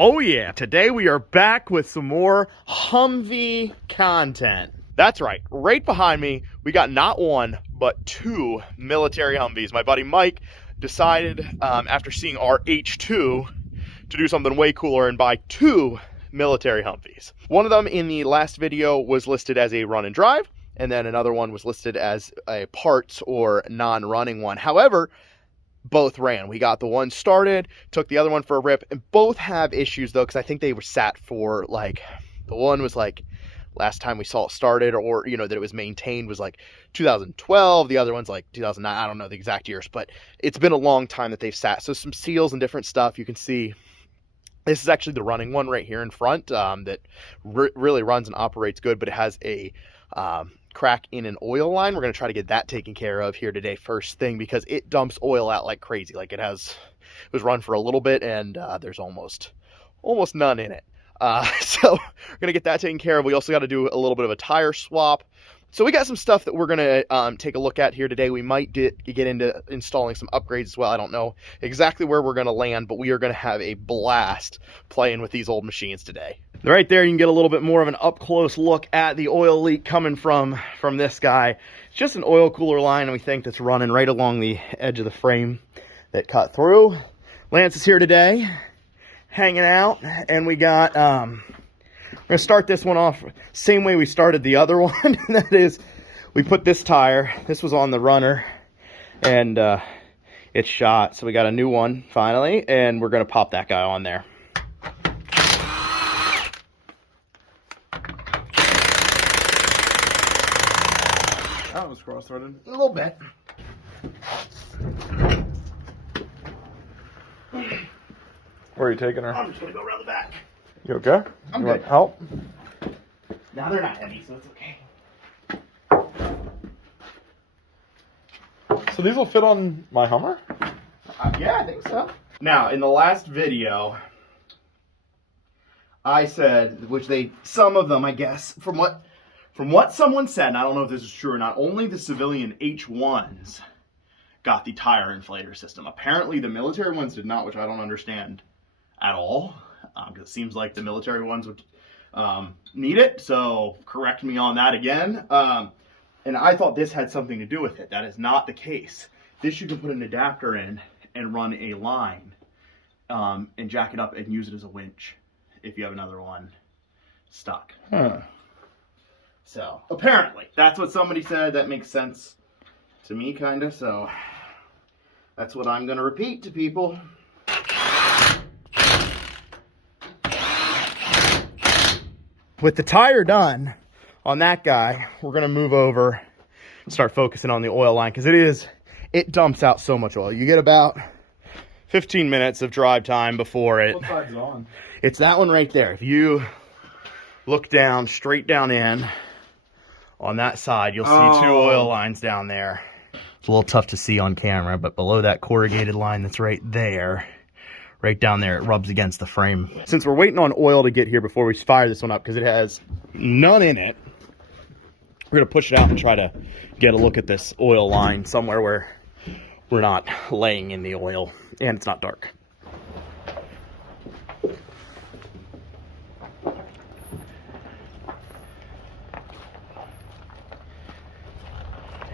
Oh yeah, today we are back with some more Humvee content. That's right behind me, we got not one, but two military Humvees. My buddy Mike decided, after seeing our H2, to do something way cooler and buy two military Humvees. One of them in the last video was listed as a run and drive, and then another one was listed as a parts or non-running one. However, both ran. We got the one started, took the other one for a rip, and both have issues though, because I think they were sat for like, the one was like last time we saw it started, or you know, that it was maintained was like 2012. The other one's like 2009. I don't know the exact years, but it's been a long time that they've sat. So some seals and different stuff. You can see this is actually the running one right here in front, that really runs and operates good, but it has a crack in an oil line. We're going to try to get that taken care of here today first thing, because it dumps oil out like crazy. Like it was run for a little bit, and there's almost none in it. So we're going to get that taken care of. We also got to do a little bit of a tire swap. So we got some stuff that we're going to take a look at here today. We might get into installing some upgrades as well. I don't know exactly where we're going to land, but we are going to have a blast playing with these old machines today. Right there, you can get a little bit more of an up-close look at the oil leak coming from this guy. It's just an oil cooler line, we think, that's running right along the edge of the frame that cut through. Lance is here today, hanging out, and we got... we're going to start this one off same way we started the other one. And that is, we put this tire, this was on the runner, and it's shot. So we got a new one finally, and we're going to pop that guy on there. That was cross-threaded. A little bit. Where are you taking her? I'm just going to go around the back. You okay? I'm you good. Want help? Now they're not heavy, so it's okay. So these will fit on my Hummer? Yeah, I think so. Now, in the last video, I said, which some of them, I guess, from what someone said, and I don't know if this is true or not, only the civilian H1s got the tire inflator system. Apparently, the military ones did not, which I don't understand at all, because it seems like the military ones would need it. So correct me on that again. And I thought this had something to do with it. That is not the case. This you can put an adapter in and run a line, and jack it up and use it as a winch if you have another one stuck. Huh. So apparently that's what somebody said. That makes sense to me, kind of. So that's what I'm going to repeat to people. With the tire done on that guy, we're going to move over and start focusing on the oil line, because it dumps out so much oil. You get about 15 minutes of drive time before it. What side's it on? It's that one right there. If you look down, straight down in on that side, you'll see two oil lines down there. It's a little tough to see on camera, but below that corrugated line that's right there, right down there, it rubs against the frame. Since we're waiting on oil to get here before we fire this one up, because it has none in it, we're going to push it out and try to get a look at this oil line somewhere where we're not laying in the oil and it's not dark.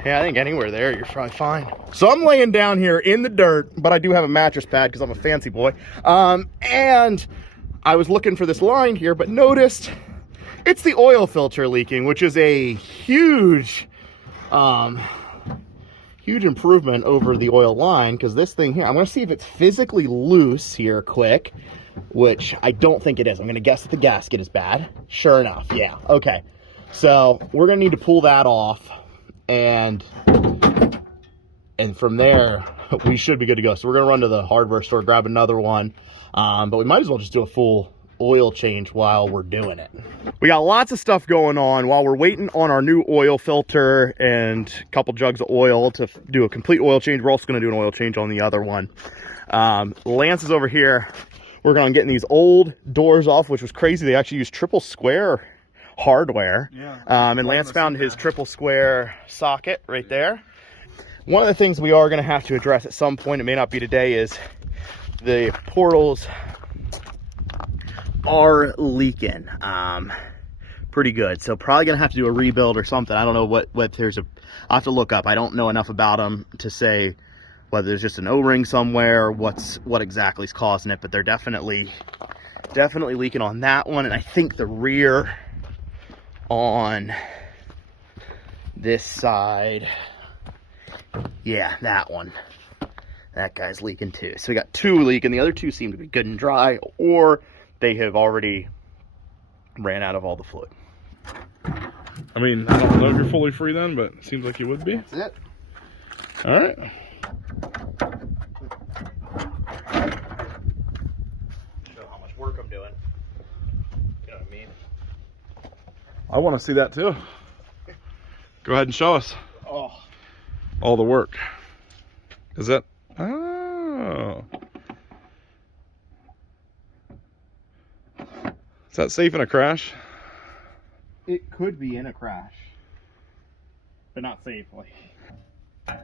Yeah, I think anywhere there, you're probably fine. So I'm laying down here in the dirt, but I do have a mattress pad because I'm a fancy boy. And I was looking for this line here, but noticed it's the oil filter leaking, which is a huge improvement over the oil line, because this thing here, I'm going to see if it's physically loose here quick, which I don't think it is. I'm going to guess that the gasket is bad. Sure enough, yeah, okay. So we're going to need to pull that off. And from there, we should be good to go. So we're going to run to the hardware store, grab another one. But we might as well just do a full oil change while we're doing it. We got lots of stuff going on while we're waiting on our new oil filter and a couple jugs of oil to do a complete oil change. We're also going to do an oil change on the other one. Lance is over here working on getting these old doors off, which was crazy. They actually used triple square hardware. Yeah. And Lance found his triple square socket right there. One of the things we are going to have to address at some point, it may not be today, is the portals are leaking pretty good. So probably gonna have to do a rebuild or something. I don't know what there's a, I'll have to look up. I don't know enough about them to say whether there's just an O-ring somewhere or what exactly is causing it, but they're definitely leaking on that one. And I think the rear on this side, yeah, that one, that guy's leaking too. So we got 2 leaking. The other 2 seem to be good and dry, or they have already ran out of all the fluid. I mean, I don't know if you're fully free then, but it seems like you would be. That's it. All right. Show how much work I'm doing. You know what I mean? I want to see that too. Go ahead and show us Oh, all the work. Is that? Oh. Is that safe in a crash? it could be in a crash, but not safely. I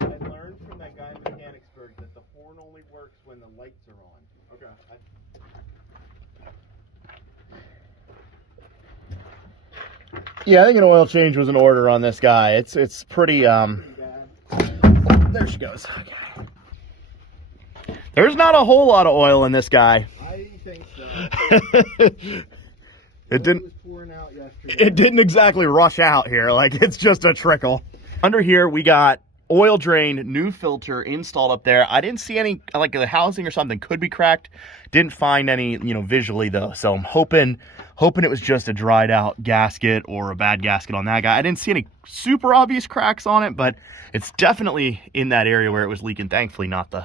learned from that guy in Mechanicsburg that the horn only works when the lights are on. Okay. Yeah, I think an oil change was in order on this guy. It's pretty there she goes. Okay. There's not a whole lot of oil in this guy. I think so. It didn't was pouring out yesterday. it didn't exactly rush out here. Like, it's just a trickle. Under here we got oil drain, new filter installed up there. I didn't see any, like the housing or something could be cracked. Didn't find any, visually though. So I'm hoping it was just a dried out gasket or a bad gasket on that guy. I didn't see any super obvious cracks on it, but it's definitely in that area where it was leaking. Thankfully, not the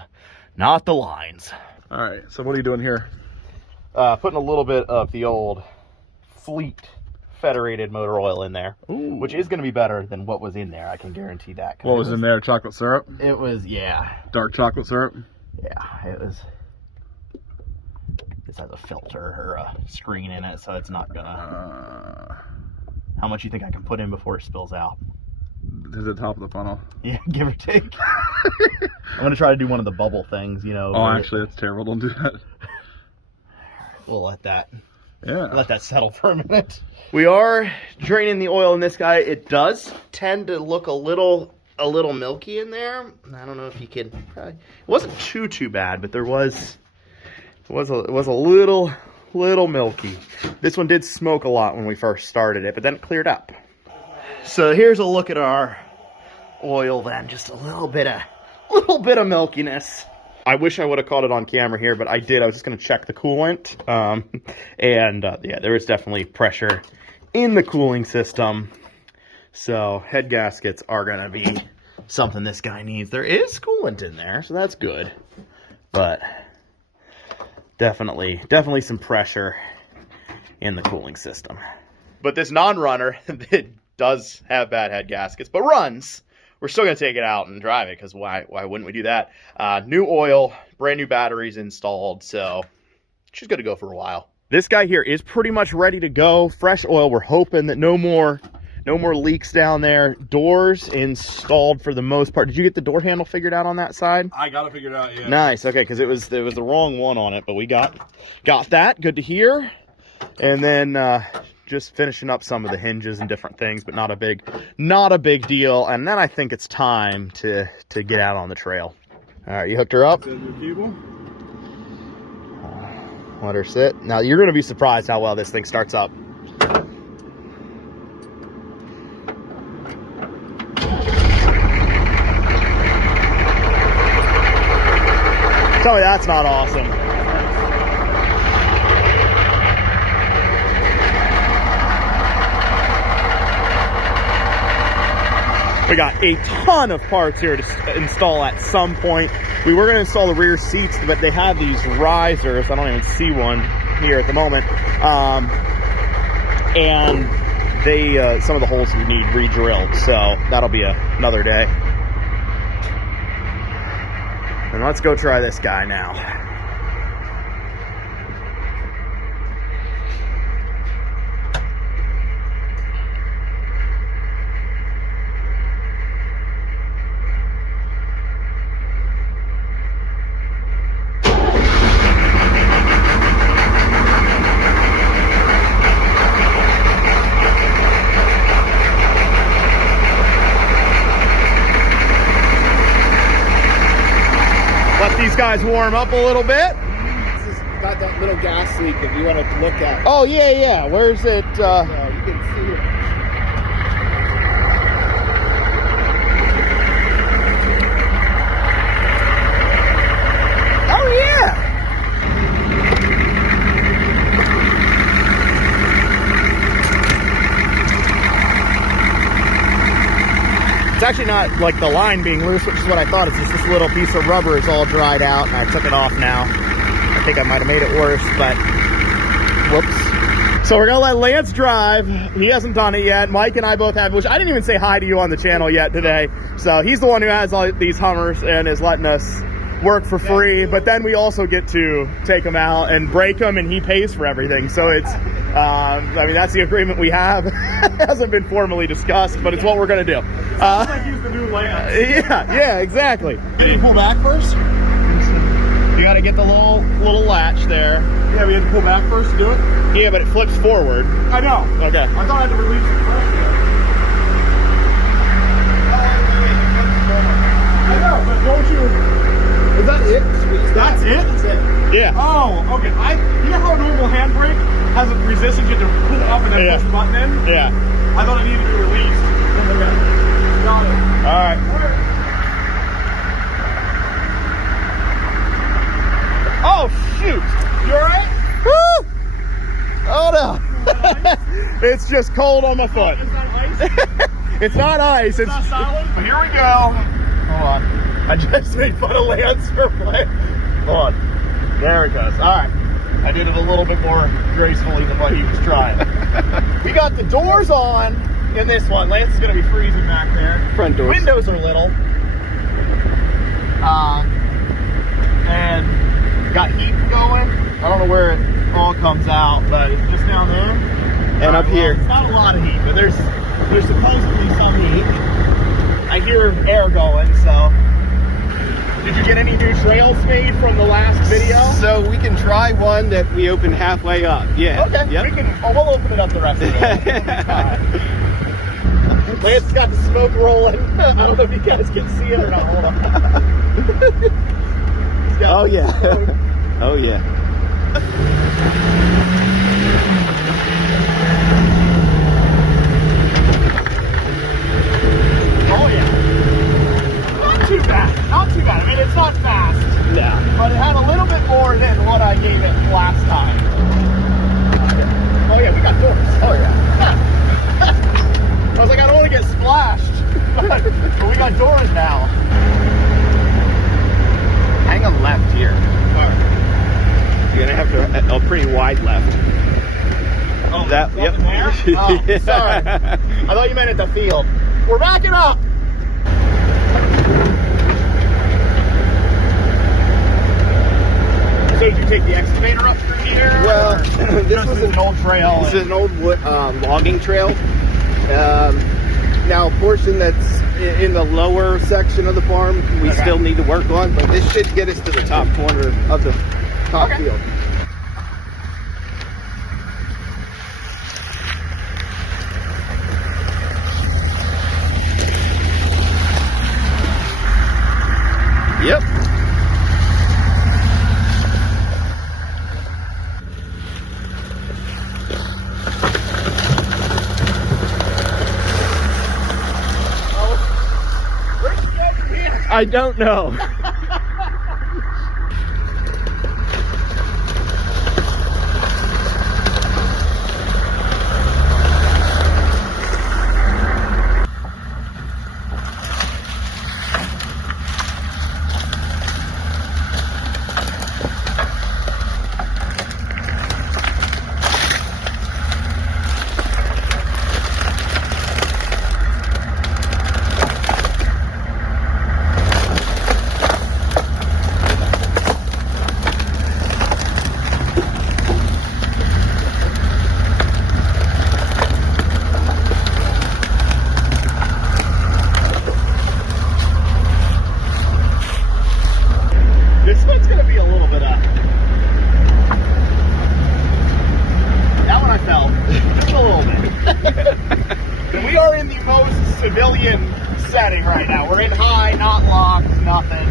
lines. All right. So what are you doing here? Putting a little bit of the old Fleet Federated motor oil in there, Ooh. which is going to be better than what was in there. I can guarantee that. What was in there? Chocolate syrup? It was, yeah. Dark chocolate syrup? Yeah, it was. This has a filter or a screen in it, so it's not gonna. How much you think I can put in before it spills out? To the top of the funnel. Yeah, give or take. I'm gonna try to do one of the bubble things, Oh, actually, that's terrible. Don't do that. We'll let that settle for a minute. We are draining the oil in this guy. It does tend to look a little milky in there. I don't know if you can. It wasn't too bad, but there was a little milky. This one did smoke a lot when we first started it, but then it cleared up. So here's a look at our oil then. Just a little bit of milkiness. I wish I would have caught it on camera here, but I did. I was just going to check the coolant. Yeah, there is definitely pressure in the cooling system. So head gaskets are going to be something this guy needs. There is coolant in there, so that's good. But definitely some pressure in the cooling system. But this non-runner, it does have bad head gaskets, but runs. We're still going to take it out and drive it, because why wouldn't we do that? New oil, brand new batteries installed, so she's going to go for a while. This guy here is pretty much ready to go. Fresh oil. We're hoping that no more leaks down there. Doors installed for the most part. Did you get the door handle figured out on that side? I got it figured out, yeah. Nice. Okay, because it was the wrong one on it, but we got that. Good to hear. And then just finishing up some of the hinges and different things, but not a big deal. And then I think it's time to get out on the trail. All right, you hooked her up? Let her sit. Now you're going to be surprised how well this thing starts up. Tell me that's not awesome. We got a ton of parts here to install at some point. We were going to install the rear seats, but they have these risers. I don't even see one here at the moment. And they some of the holes we need re-drilled, so that'll be another day. And let's go try this guy now. these guys warm up a little bit. This has got that little gas leak if you want to look at. Oh, yeah. Where's it? You can see it. Oh, yeah. It's actually not like the line being loose, which is what I thought. It's just this little piece of rubber is all dried out, and I took it off now. I think I might have made it worse, but whoops. So we're gonna let Lance drive. He hasn't done it yet. Mike and I both have, which I didn't even say hi to you on the channel yet today. So he's the one who has all these Hummers and is letting us work for free, but then we also get to take them out and break them, and he pays for everything. So it's, I mean, that's the agreement we have. It hasn't been formally discussed, but it's what we're gonna do. Like use the new Lance. Yeah, exactly. Did you pull back first? You gotta get the little latch there. Yeah, we had to pull back first to do it. Yeah, but it flips forward. I know. Okay. I thought I had to release it first. I know, but don't you? Is that it? Squeeze That's it? That's it. Yeah. Oh, okay. You know how a normal handbrake has a resistance you have to pull up and then Yeah. push the button in? Yeah. I thought it needed to be released. Okay. Got it. All right. Oh shoot! You alright? Woo! Oh no! It's just cold on my foot. Is that ice? It's not ice. It's Not solid? But here we go. hold on. I just made fun of Lance for playing. Hold on. There it goes. All right. I did it a little bit more gracefully than what he was trying. We got the doors on in this one. Lance is going to be freezing back there. Front doors. Windows are little. And got heat going. I don't know where it all comes out, but it's just down there. And up here. It's not a lot of heat, but there's supposedly some heat. I hear air going, so. Did you get any new trails made from the last video? So we can try one that we opened halfway up. Yeah. Okay. Yep. We can. Oh, we'll open it up the rest of it. Lance got the smoke rolling. I don't know if you guys can see it or not. Hold on. He's got Oh, yeah. smoke. Oh yeah. Oh yeah. Not too bad. Not too bad. I mean, it's not fast, No. but it had a little bit more than what I gave it last time. Oh yeah, we got doors. Oh yeah. I was like, I don't want to get splashed, but we got doors now. Hang on left here. All right. You're gonna have to a pretty wide left. Oh, That. Yep. in there? Oh, sorry. I thought you meant at the field. We're backing up. So did you take the excavator up through here? Well, or this just was an old trail. This is an old logging trail. Now, a portion that's in the lower section of the farm, we Okay. still need to work on, but this should get us to the top corner of the top Okay. field. Yep. Where'd you go from here? I don't know. This one's gonna be a little bit up. That one I felt. Just a little bit. And we are in the most civilian setting right now. We're in high, not locked, nothing.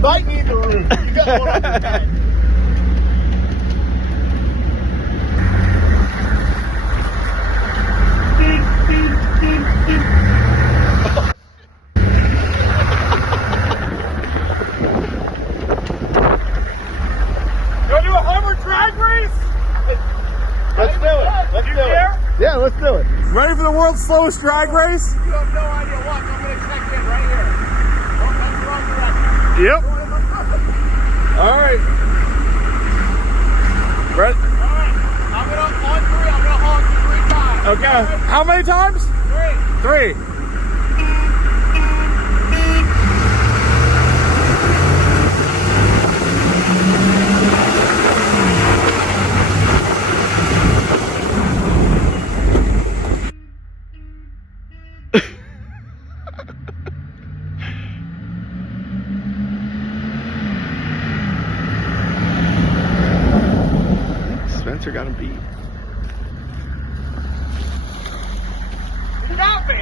might need the roof. You got one on your head. Let's do it. Let's do it. Yeah, let's do it. Ready for the world's slowest drag race? You have no idea what. I'm going to check in right here. Oh, that's the wrong direction. Yep. All right. Ready? All right. I'm going to, on three, I'm going to honk 3 times. Okay. How many times? 3. 3. Spencer got him beat. You got me.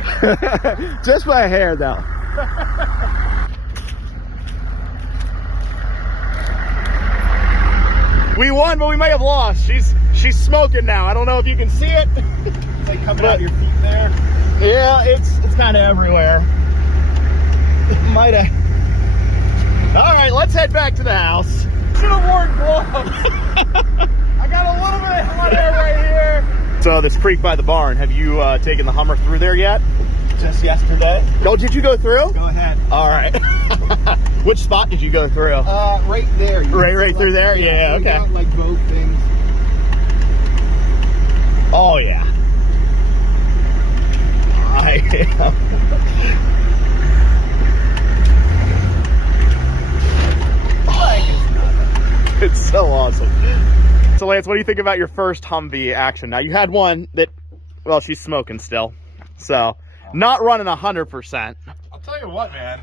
Just by a hair, though. We won, but we may have lost. She's smoking now. I don't know if you can see it. It's like coming out your feet there. Yeah, it's kind of everywhere. Might have. All right, let's head back to the house. Should have worn gloves. I got a little bit of hot air right here. So this creek by the barn, have you taken the Hummer through there yet? Just yesterday. Oh, did you go through? Go ahead. All right. Which spot did you go through? Right there. Right through there? Yeah, we okay. got, like both things. Oh, yeah. I am. It's so awesome. So Lance, what do you think about your first Humvee action? Now you had one that, well, she's smoking still, so not running 100%. I'll tell you what, man.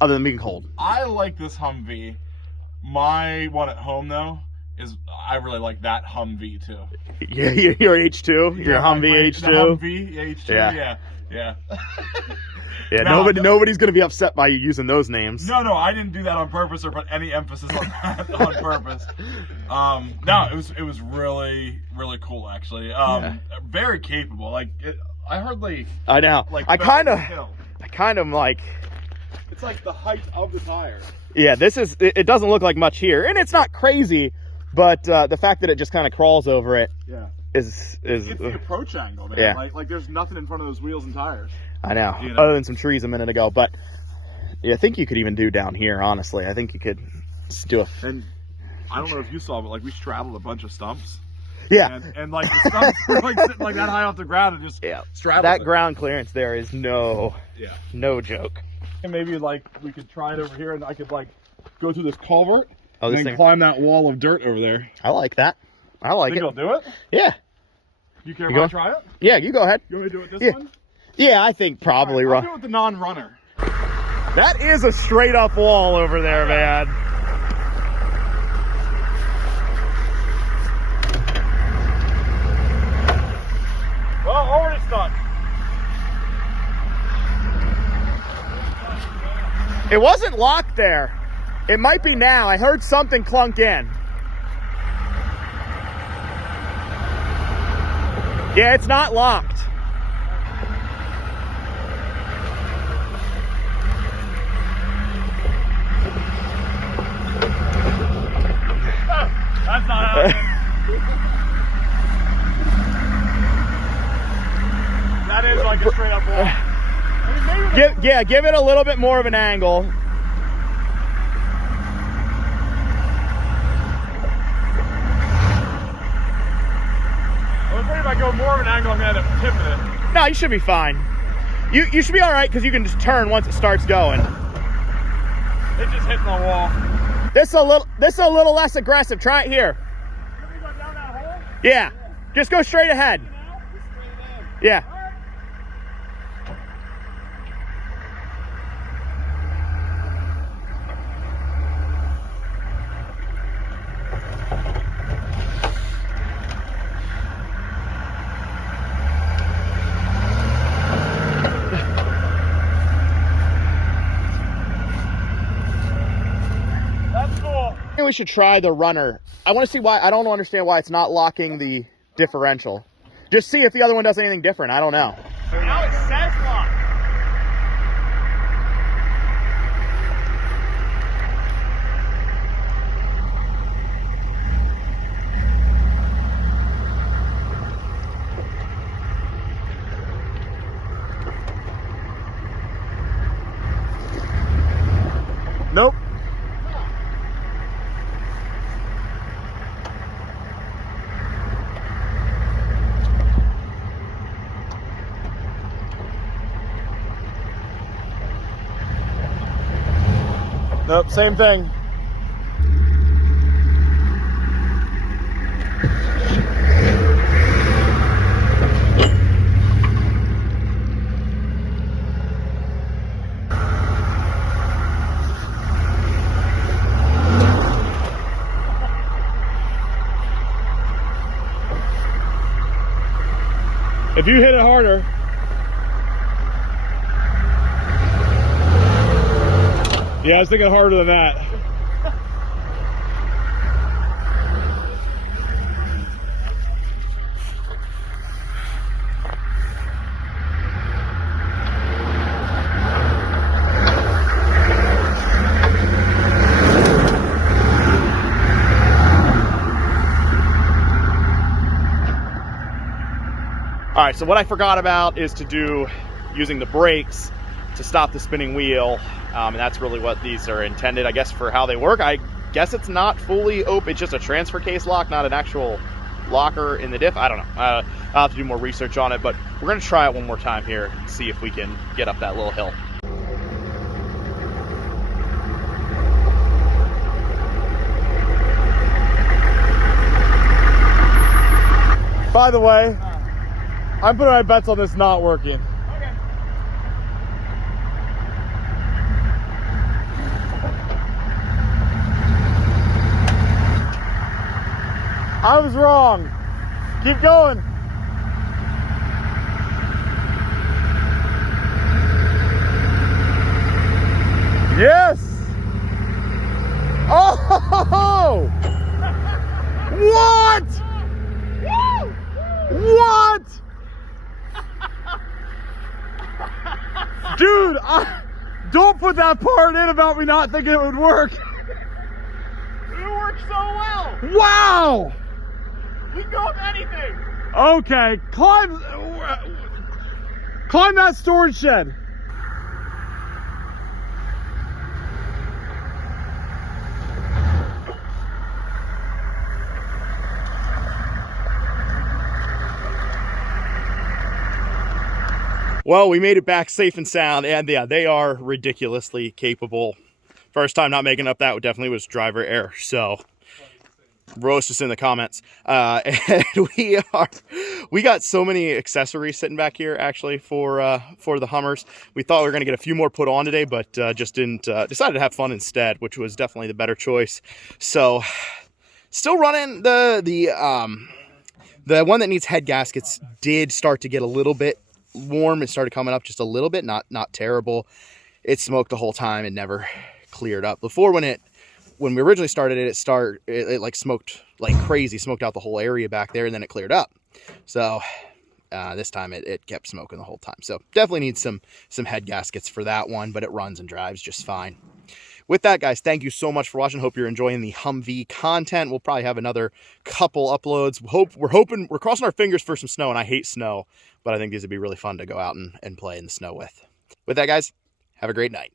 Other than being cold. I like this Humvee. My one at home, though, is I really like that Humvee, too. Yeah, your H2, your Humvee H2. The Humvee H2, yeah. Yeah, No, nobody's gonna be upset by you using those names. No, I didn't do that on purpose or put any emphasis on that on purpose. No, it was really, really cool, actually. Very capable. Like I hardly. I know. Like I kind of like. It's like the height of the tire. Yeah, it doesn't look like much here, and it's not crazy, but the fact that it just kind of crawls over it. Yeah. Is it's the approach angle, man. Yeah. Like there's nothing in front of those wheels and tires. I know, You know? Other than some trees a minute ago, but yeah, I think you could even do down here, honestly. I think you could do a... And I don't know if you saw, but like we straddled a bunch of stumps. Yeah. And like the stumps were like sitting like that high off the ground and just straddled that it. ground clearance there is no joke. And maybe like we could try it over here and I could like go through this culvert this and then thing. climb that wall of dirt over there. I like that. I like Think it. I'll do it? Yeah. You care You if I go? try it? Yeah, you go ahead. You want me to do it this one? Yeah, I think probably I'll run. do it with the non-runner. That is a straight up wall over there, man. Well, already stuck. It wasn't locked there. It might be now. I heard something clunk in. Yeah, it's not locked. That's not happening. That is like a straight up wall. I mean, Give it a little bit more of an angle. I was afraid if I go more of an angle, I'm gonna end up tipping it. No, you should be fine. You should be all right because you can just turn once it starts going. It's just hitting the wall. This is a little less aggressive. Try it here. Can we go down that hole? Yeah, just go straight ahead. Yeah. reckon we should try the runner. I want to see why. I don't understand why it's not locking the differential. Just see if the other one does anything different. I don't know. Now it says lock. Nope. Nope, same thing. If you hit it harder. Yeah, I was thinking harder than that. All right, so what I forgot about is to do using the brakes to stop the spinning wheel, and that's really what these are intended, I guess, for how they work. I guess it's not fully open, it's just a transfer case lock, not an actual locker in the diff. I don't know. I'll have to do more research on it, but we're gonna try it one more time here and see if we can get up that little hill. By the way, I'm putting my bets on this not working. Okay. I was wrong. Keep going. Yes. Oh! What? What? Dude, don't put that part in about me not thinking it would work. It worked so well. Wow. We can go with anything. Okay, climb that storage shed. Well, we made it back safe and sound, and yeah, they are ridiculously capable. First time not making up that definitely was driver error, so roast us in the comments. And we got so many accessories sitting back here actually for the Hummers. We thought we were gonna get a few more put on today, but just didn't. Decided to have fun instead, which was definitely the better choice. So, still running the one that needs head gaskets did start to get a little bit warm. It started coming up just a little bit, not terrible. It smoked the whole time and never cleared up. Before, when we originally started it like smoked like crazy, smoked out the whole area back there, and then it cleared up. So this time it kept smoking the whole time. So definitely needs some head gaskets for that one, but it runs and drives just fine. With that, guys, thank you so much for watching. Hope you're enjoying the Humvee content. We'll probably have another couple uploads. We're crossing our fingers for some snow, and I hate snow, but I think these would be really fun to go out and play in the snow with. With that, guys, have a great night.